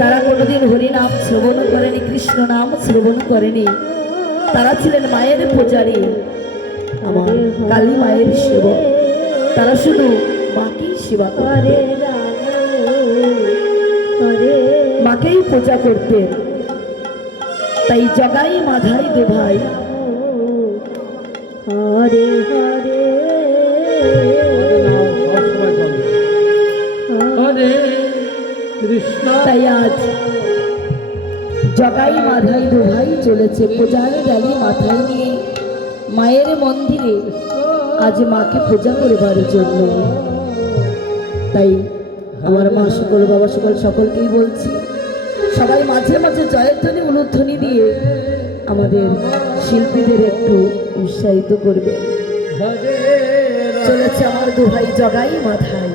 তারা কোনোদিন হরিনাম শ্রবণ করেনি কৃষ্ণ নাম শ্রবণ করেনি। তারা ছিলেন মায়ের পূজারী আমার কালী মায়ের সেবক। তারা শুধু মাকেই সেবা করে মাকেই পূজা করতেন। তাই জগাই মাধাই দু ভাই হরে হরে তাই আজ জগাই মাধাই দু ভাই চলেছে পূজার ডালি মাথায় নিয়ে। মায়ের মন্দিরে আজ মাকে পূজা করবার জন্য। তাই আমার মা সকল বাবা সকল সকলকেই বলছি সবাই মাঝে মাঝে জয়ের জয়ধ্বনি উলুধ্বনি দিয়ে আমাদের শিল্পীদের একটু উৎসাহিত করবে। চলেছে আমার দুভাই জগাই মাথায়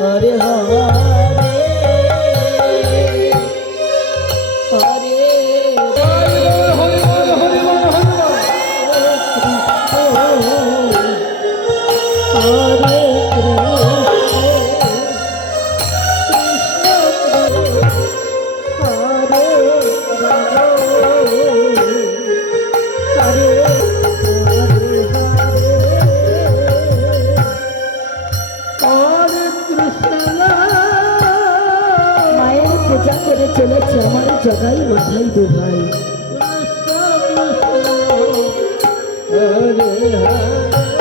হরে হরে পূজা করে চলেছে আমার জগাই মাথায় দু ভাই। হরে।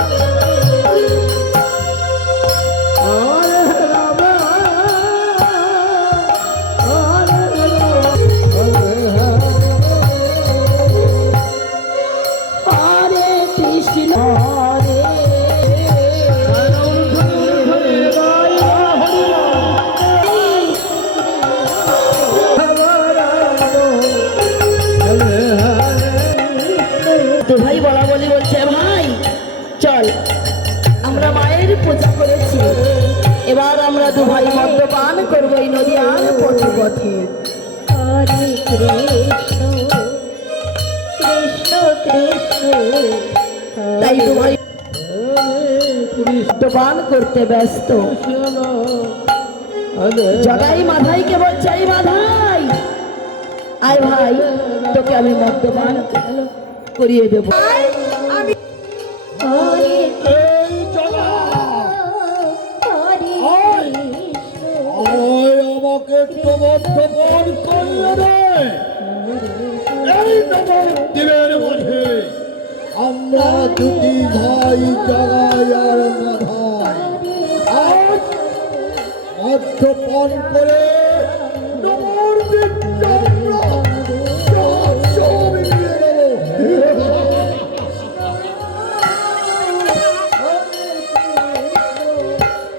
দু ভাই মদ্যপান করব এই নদীয়ার পথে পথে। হরে কৃষ্ণ কৃষ্ণ কৃষ্ণ তাই দু ভাই মদ্যপান করতে ব্যস্ত। জগাই মাধাই কে বলছে এই আয় ভাই তোকে আমি মদ্যপান করিয়ে দেবো। আমরা দুটি ভাই জগাই আর করে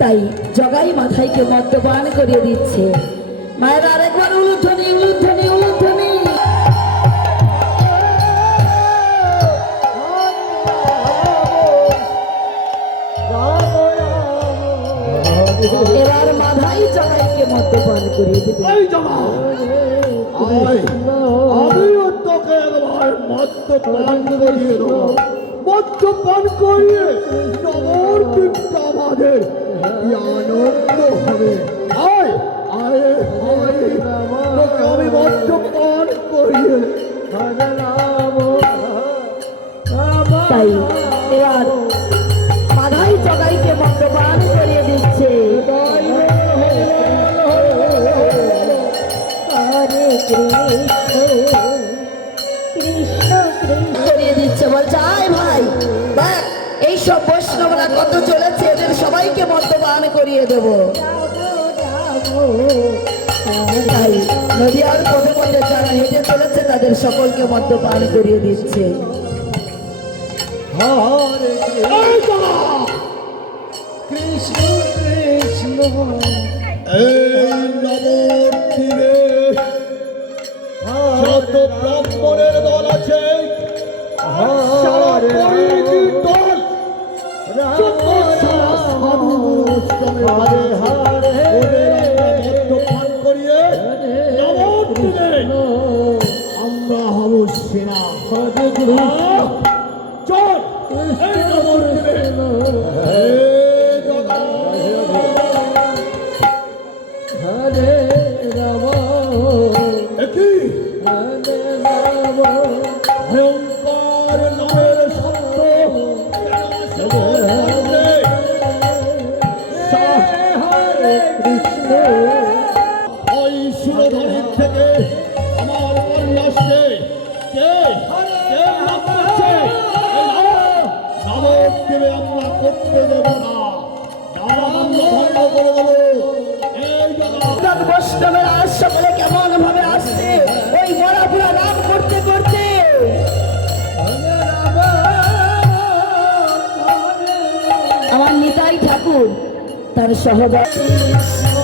তাই জগাই মাথাইকে মদ্যপান করিয়ে দিচ্ছে। মায়ের এবার মাধাই জগাইকে মদ্যপান করিয়ে দেবে। এই জমা আমিও তোকে একবার করিয়ে দেবো। করিয়ে দিনটা আমাদের কি আনন্দ হবে। আয় আয় আয় তোকে আমি করিয়ে তাই এবার মাধাই জগাইকে মদ্যপান করিয়ে করিয়ে দিচ্ছে বলছে আয় ভাই দেখ এই সব বৈষ্ণবরা কত চলেছে এদের সবাইকে মদ্যপান করিয়ে দেবো। তাই নদীয়ার পথে পথে যারা হেঁটে চলেছে তাদের সকলকে মদ্যপান করিয়ে দিচ্ছে। কৃষ্ণ কৃষ্ণ এই যত ব্রাহ্মণের দল আছে। আমরা পরিধির দল ওই আমার মনে কেমন ভাবে আসছে? করতে করতে। আমার নিতাই ঠাকুর তার সহবাসী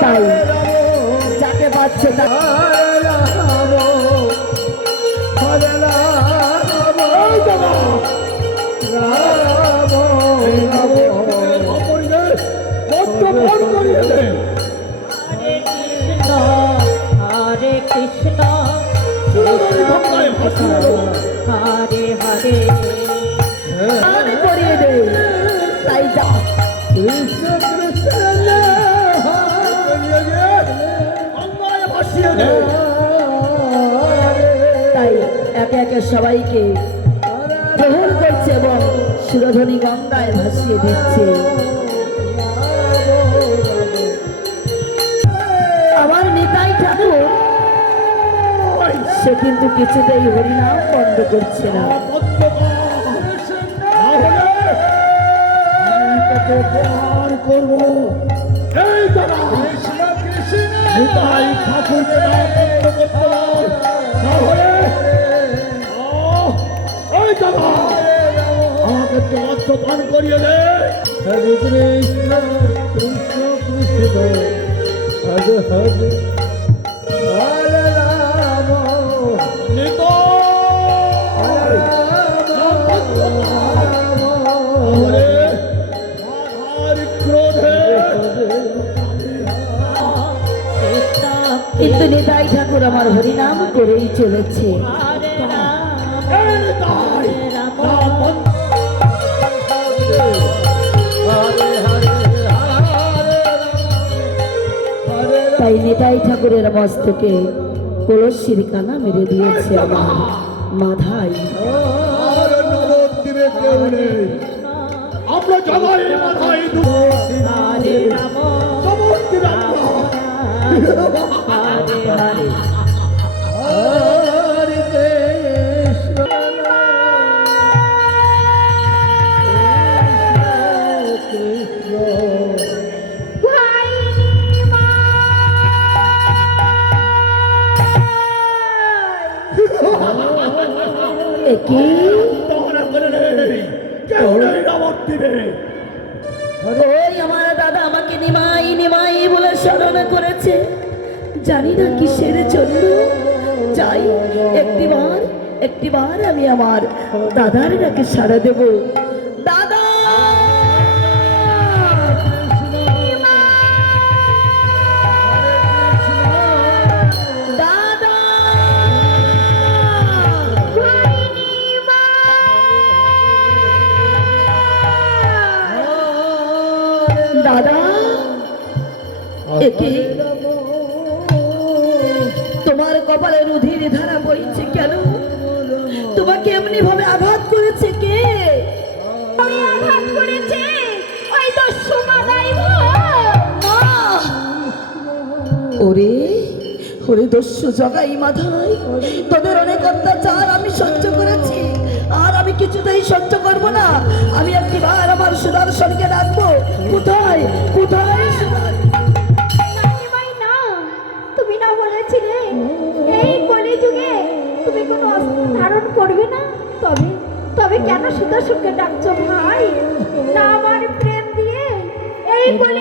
তাই। যাকে পাচ্ছে হরে রাম হরে রাম একে সবাইকে গ্রহণ করছে এবং সুরধনী গঙ্গায় ভাসিয়ে দিচ্ছে। আমার নিতাই ঠাকুর সে কিন্তু কিছুতেই হরিনাম বন্ধ করছে না। করব। নিতাই ঠাকুরকে বন্ধ করতে আমাকে একটু মদ্যপান করিয়ে দে হরে কৃষ্ণ কৃষ্ণ কৃষ্ণ হরে হরে হরে রাম ঠাকুর আমার হরিনাম করেই চলেছে। তাই নিতাই ঠাকুরের মস্তকে কলসির কানা মেরে দিয়েছে আমার মাথায়। আমরা জগাই মাথায় হরে হরে। দাদার ডাকে সাড়া দেব? দাদা! দাদা! দাদা! একে ওরে দস্যু জগাই মাথায়। তোদের অনেক অত্যাচার আমি সহ্য করেছি। আর আমি কিছুতেই সহ্য করব না। আমি একটিবার আমার সুদর্শনকে ডাকবো। কোথায়? কোথায়? কোনো সুদর্শনকে ডাকছো ভাই? না আমার প্রেম দিয়ে এই কলির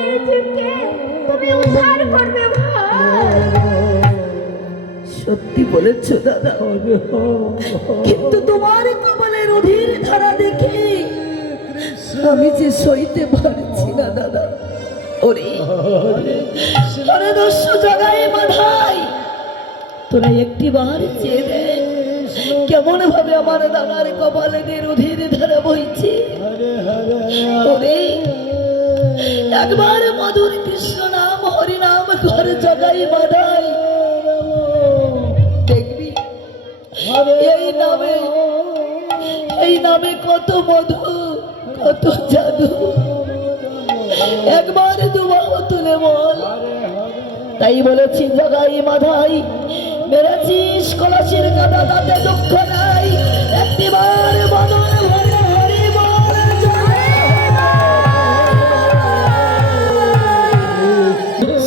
বলেছ, দাদা? কিন্তু তোমার কপালের অধীর ধারা দেখে আমি যে সইতে পারছি না, দাদা। ওরে ওরে দস্যু জাগায় মাথায়, তোরা একটি বার চেয়ে দেখ কেমন ভাবে আমার দাদার কপালের অধীর ধারা বইছে। ওরে, একবার মধুর কৃষ্ণ নাম হরি নাম ঘরে জগাই মাথায় এই নামে এই নামে কত মধু, কত জাদু। একবার দুবাহ তুলে বল। তাই বলেছি, জগাই মাধাই মেরেছিস কলসির কাদা, তাতে দুঃখ নাই। একটিবার বদল।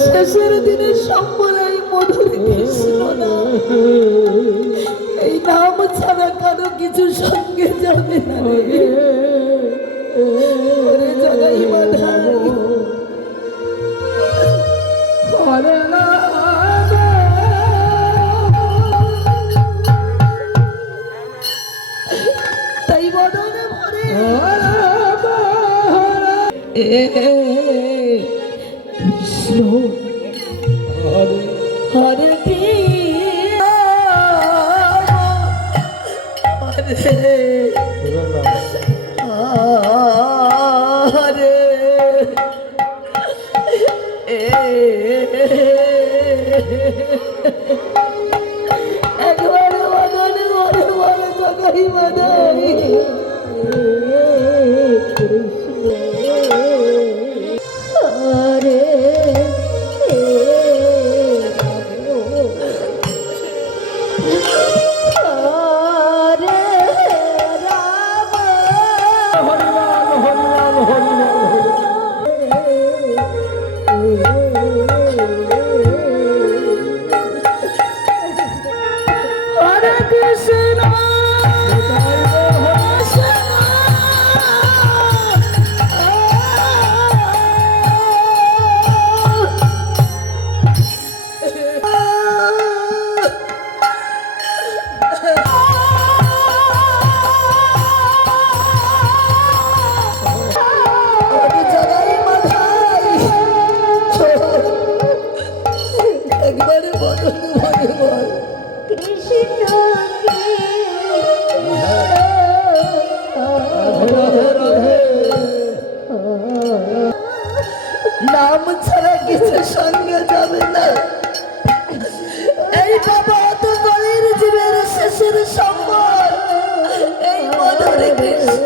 শেষের দিনে সম্বলাই মধুর কৃষ্ণ নাম। এই নাম ছাড়া কারও কিছু সঙ্গে যাবে না। ওরে জগাই হরে রাম তাই বদনে ভরে হরে কৃষ্ণ হরে হরে কৃষ্ণ হরে একবার বদনে ভরে বলে জগাই মাদাই হরে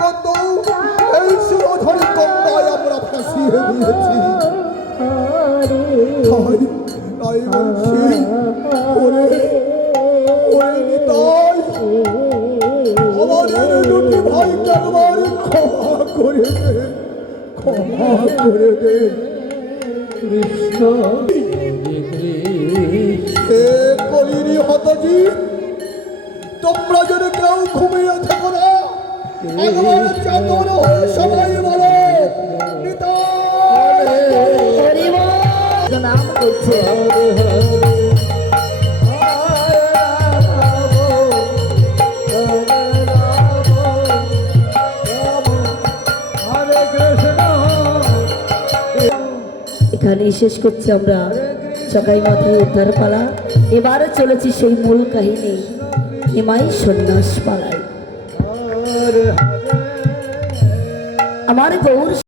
কত এই কন্যায় আমরা ফাঁসিয়ে দিয়েছি। তাই বলছি, ওরে ওরে নিতাই আমাদের দুটি ক্ষমা করে দে, ক্ষমা করে দে, কৃষ্ণ। হতজি তোমরা যদি কেউ ঘুমিয়ে থাকো না এখানেই শেষ করছি আমরা। সকাই মাথায় উদ্ধার পালা এবারে চলেছি সেই মূল কাহিনী। হিমাই সন্ন্যাস পালায় হরে হরে আমার গৌর